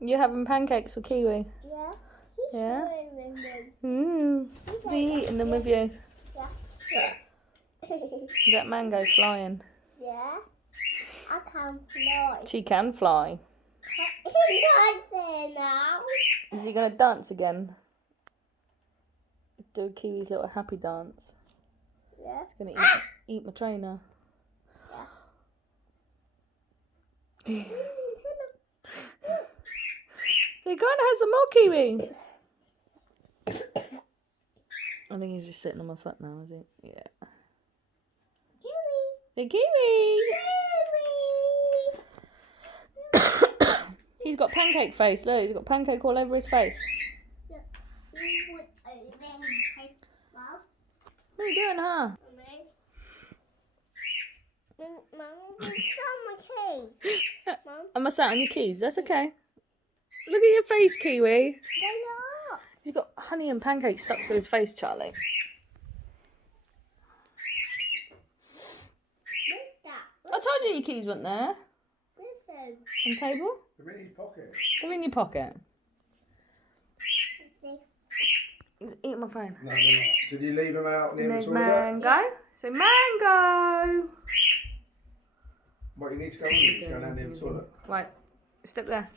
You having pancakes with kiwi? Yeah. Yeah? Mmm. Is he eating them with you? Yeah. Is that mango flying? Yeah. I can fly. She can fly. He dancing now. Is he going to dance again? Do Kiwi's little happy dance. Yeah. He's going to eat my trainer. Yeah. They're going to have some more kiwi. I think he's just sitting on my foot now, is he? Yeah. Kiwi. The kiwi! Kiwi. He's got pancake face. Look, he's got pancake all over his face. Yeah. You want a pancake, Mom? What are you doing, huh? Mom, it's on my cake. Mom. Am I sat on your keys? That's okay. Look at your face, Kiwi. They are. He's got honey and pancakes stuck to his face, Charlie. Where's that? I told you your keys weren't there. Listen. On the table? They're in your pocket. They're in your pocket. Listen. He's eating my phone. No, they're not. Did you leave them out near And the there's toilet? mango. Say mango. What, you need to go on? You need to go down near the toilet. Right, step there.